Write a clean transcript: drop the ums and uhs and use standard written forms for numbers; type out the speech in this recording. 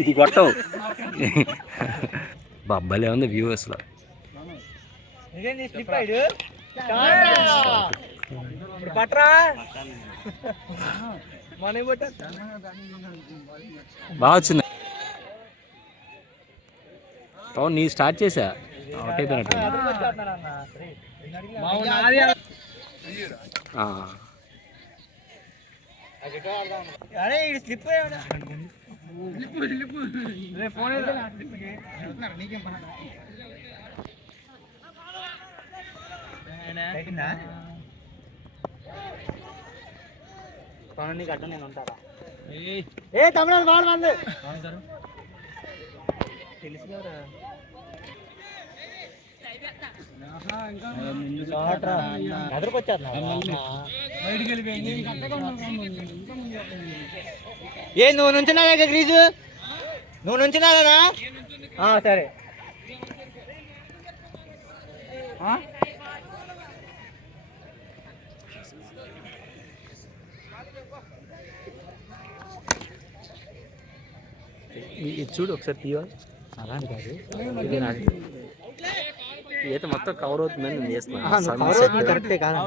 ఇది కొట్టవు. బాబ్బలే ఉంది వ్యూవర్స్ లో. బాగా వచ్చింది. పవన్ నీ స్టార్ట్ చేసా అవుట్ అయిపోయినట్టు. తమిళ బాగా మంది తెలుసు కదా. ఏ నువ్వు నుంచున్నా గ్రీజు, నువ్వు నుంచున్నా కదా. సరే చూడు ఒకసారి తీయాలి. అలాంటి కాదు, ఈత మొత్తం కవర్ అవుతుందని నేను చేస్తున్నాను. కరెక్టే కాదు.